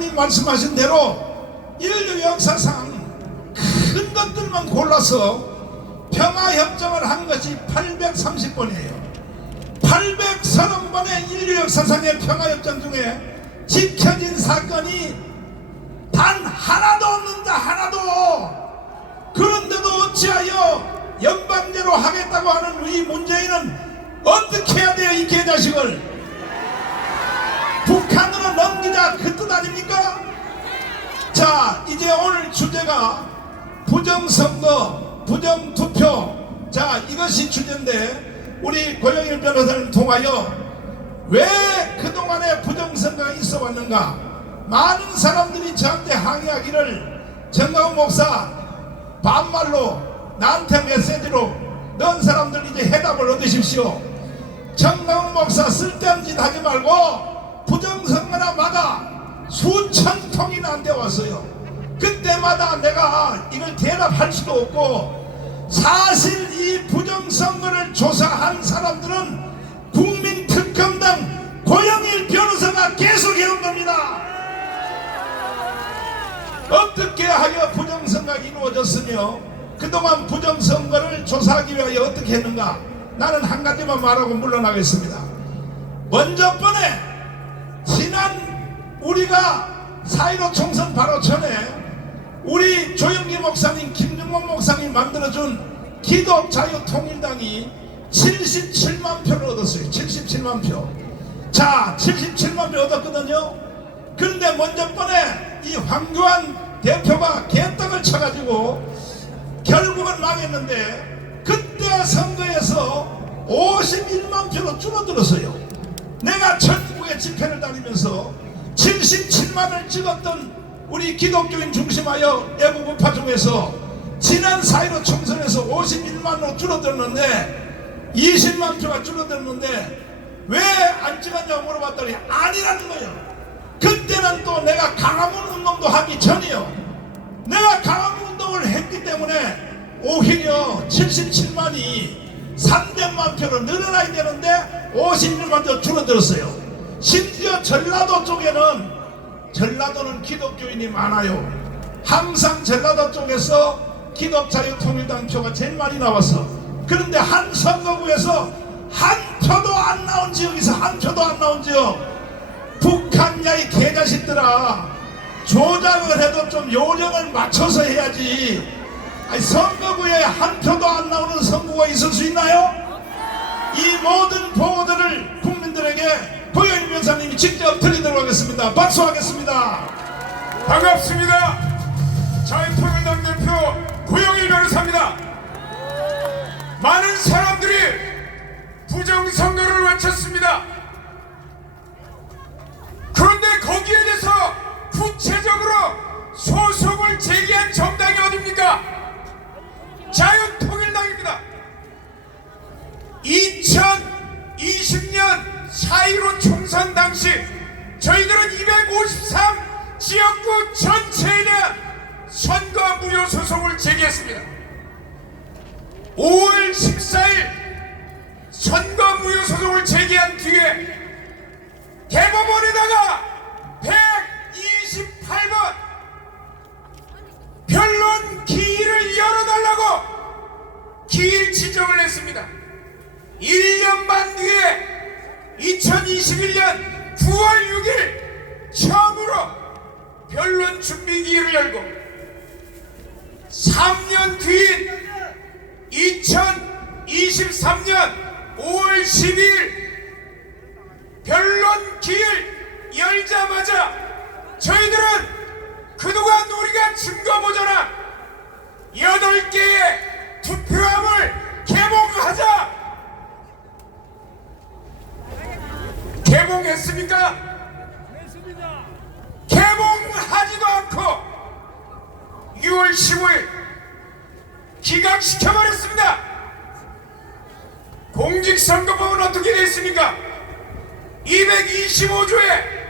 장로님 말씀하신 대로 인류 역사상 큰 것들만 골라서 평화협정을 한 것이 830번이에요. 830번의 인류 역사상의 평화협정 중에 지켜진 사건이 단 하나도 없는다. 하나도. 그런데도 어찌하여 연방제로 하겠다고 하는 우리 문재인은 어떻게 해야 돼요? 이 개자식을 북한으로 넘기자, 그 뜻 아닙니까? 자, 이제 오늘 주제가 부정선거, 부정투표. 자, 이것이 주제인데 우리 고영일 변호사를 통하여 왜 그동안에 부정선거가 있어 왔는가, 많은 사람들이 저한테 항의하기를 정가훈 목사 반말로 나한테 메시지로 넌 사람들 이제 해답을 얻으십시오. 정가훈 목사 쓸데없는 짓 하지 말고 부정선거나 마다 수천 통이나 안 돼 왔어요. 그때마다 내가 이걸 대답할 수도 없고, 사실 이 부정선거를 조사한 사람들은 국민특검당 고영일 변호사가 계속 해온 겁니다. 어떻게 하여 부정선거가 이루어졌으며 그동안 부정선거를 조사하기 위하여 어떻게 했는가, 나는 한 가지만 말하고 물러나겠습니다. 먼저 번에 지난 우리가 4.15 총선 바로 전에 우리 조영기 목사님, 김중목 목사님 만들어준 기독자유통일당이 77만 표를 얻었어요. 77만 표. 자, 77만 표 얻었거든요. 그런데 먼저 번에 이 황교안 대표가 개떡을 쳐가지고 결국은 망했는데, 그때 선거에서 51만 표로 줄어들었어요. 내가 전국에 집회를 다니면서 77만을 찍었던 우리 기독교인 중심하여 애국우파 중에서 지난 4.15 총선에서 51만으로 줄어들었는데, 20만 표가 줄어들었는데 왜 안 찍었냐고 물어봤더니 아니라는 거예요. 그때는 또 내가 강화문 운동도 하기 전이요. 내가 강화문 운동을 했기 때문에 오히려 77만이 300만 표로 늘어나야 되는데 51만 표 줄어들었어요. 심지어 전라도 쪽에는, 전라도는 기독교인이 많아요. 항상 전라도 쪽에서 기독자유통일당 표가 제일 많이 나왔어. 그런데 한 선거구에서 한 표도 안 나온 지역에서 한 표도 안 나온 지역, 북한야 이 개자식들아, 조작을 해도 좀 요령을 맞춰서 해야지. 아니, 선거구에 한 표도 안 나오는 선거가 있을 수 있나요? 이 모든 보고들을 국민들에게 고영일 변호사님이 직접 드리도록 하겠습니다. 박수하겠습니다. 반갑습니다. 자유통일당 대표 고영일 변호사입니다. 많은 사람들이 부정선거를 외쳤습니다. 그런데 거기에 대해서 구체적으로 소송을 제기한 정당이 어딥니까? 자유통일당입니다. 2020년 4.15 총선 당시 저희들은 253 지역구 전체에 대한 선거 무효 소송을 제기했습니다. 5월 14일 선거 무효 소송을 제기한 뒤에 대법원에다가 128번 변론 기일을 열어달라고 기일 지정을 했습니다. 1년 반 뒤에 2021년 9월 6일 처음으로 변론 준비 기일을 열고, 3년 뒤인 2023년 5월 12일 변론 기일 열자마자 저희들은 그동안 우리가 증거 보잖아 8개의 투표함을 개봉하자. 개봉했습니까? 개봉하지도 않고 6월 15일 기각시켜버렸습니다. 공직선거법은 어떻게 되어 있습니까? 225조에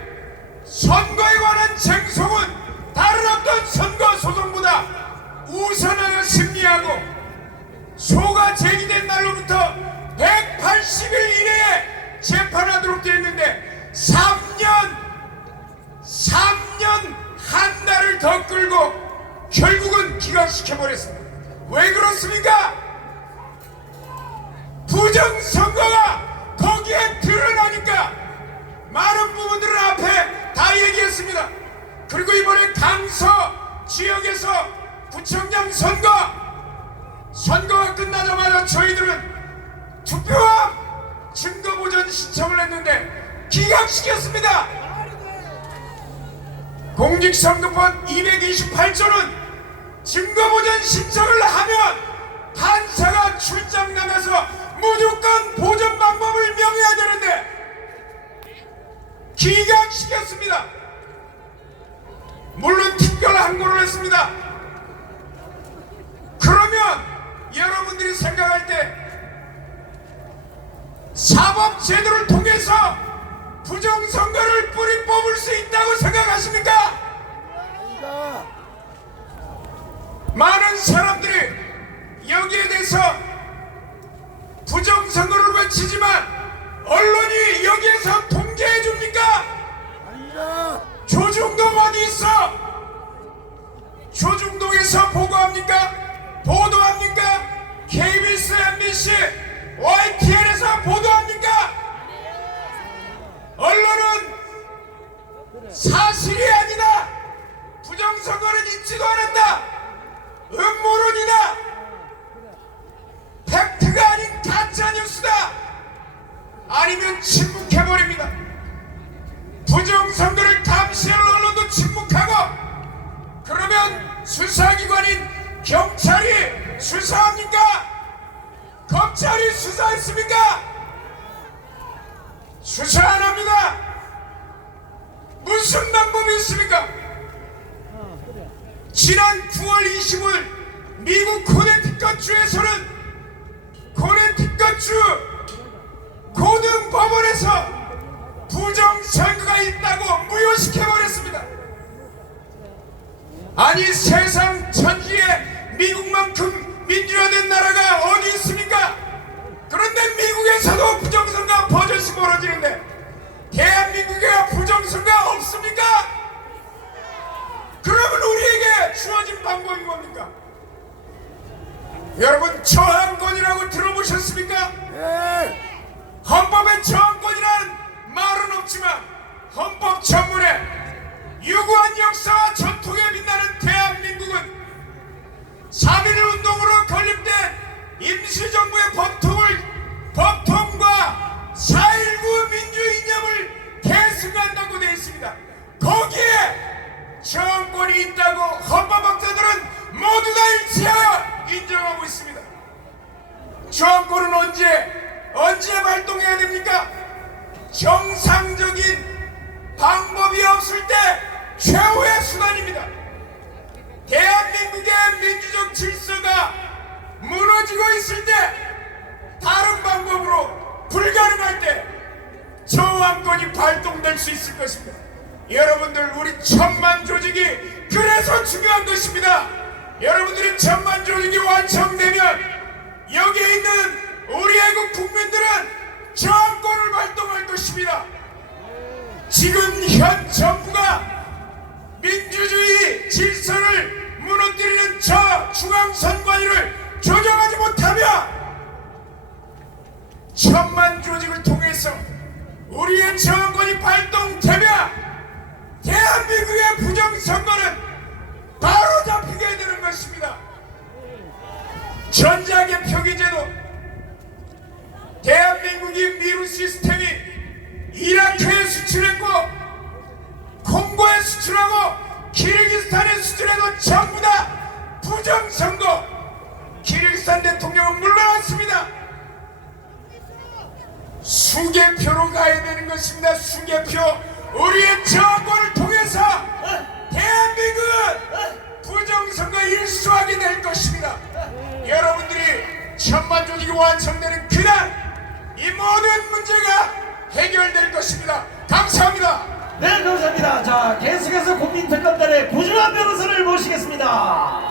선거에 관한 쟁송은 다른 어떤 선거 소송보다 우선하여 심리하고 소가 제기된 날로부터 180일 이내에 재판하도록 되어 있는데 3년 결국은 기각시켜버렸습니다. 왜 그렇습니까? 부정선거가 거기에 드러나니까 많은 부분들을 앞에 다 얘기했습니다. 그리고 이번에 강서 지역에서 구청장 선거가 끝나자마자 저희들은 투표와 증거보전 신청을 했는데 기각시켰습니다. 공직선거법 228조는 증거보전 신청을 하면 판사가 출장 나가서 무조건 보전 방법을 명해야 되는데 기각시켰습니다. 물론 특별 항고를 했습니다. 그러면 여러분들이 생각할 때 사법제도를 통해서 부정선거를 뿌리 뽑을 수 있다고 생각하십니까? 많은 사람들이 여기에 대해서 부정선거를 외치지만 언론이 여기에서 통제해 줍니까? 조중동 어디 있어? 조중동에서 보고합니까? 보도합니까? KBS, MBC, YTN에서 보도합니까? 언론은 사실이 아니다. 부정선거는 있지도 않았다. 음모론이다. 팩트가 아닌 가짜뉴스다. 아니면 침묵해버립니다. 부정선거를 감시할 언론도 침묵하고 그러면 수사기관인 경찰이 수사합니까? 검찰이 수사했습니까? 수사 안 합니다. 무슨 방법이 있습니까? 지난 9월 20일 미국 코네티컷주에서는 코네티컷주 고등법원에서 부정선거가 있다고 무효시켜버렸습니다. 아니 세상 천지에 미국만큼 민주화된 나라가 어디 있습니까? 그런데 미국에서도 부정선거가 버젓이 벌어지는데 대한민국에 부정선거가 없습니까? 그러면 우리에게 주어진 방법이 뭡니까? 여러분 저항권이라고 들어보셨습니까? 헌법에 저항권이라는 말은 없지만 헌법 전문에 유구한 역사와 전통에 빛나는 대한민국은 3.1 운동으로 건립된 임시정부의 법통과 4.19 민주 이념을 계승한다고 되어 있습니다. 거기에 저항권이 있다고 헌법학자들은 모두 다 일치하여 인정하고 있습니다. 저항권은 언제 발동해야 됩니까? 정상적인 방법이 없을 때 최후의 수단입니다. 대한민국의 민주적 질서가 무너지고 있을 때 다른 방법으로 불가능할 때 저항권이 발동될 수 있을 것입니다. 여러분들 우리 천만 조직이 그래서 중요한 것입니다. 여러분들이 천만 조직이 완성되면 여기에 있는 우리 애국 국민들은 저항권을 발동할 것입니다. 지금 현 정부가 민주주의 질서를 무너뜨리는 저 중앙선관위를 조정하지 못하면 천만 조직을 통해서 우리의 저항권이 발동되면 대한민국의 부정선거는 바로 잡히게 되는 것입니다. 전자개표기제도 대한민국이 미루 시스템이 이라크에 수출했고 콩고에 수출하고 키르기스탄에 수출해도 전부 다 부정선거. 키르기스탄 대통령은 물러났습니다. 수개표로 가야 되는 것입니다. 수개표. 우리의 저항권을 통해서 대한민국은 부정선거 일수하게 될 것입니다. 여러분들이 천만 조직이 완성되는 그날 이 모든 문제가 해결될 것입니다. 감사합니다. 네, 감사합니다. 자, 계속해서 국민특검단의 구준환 변호사를 모시겠습니다.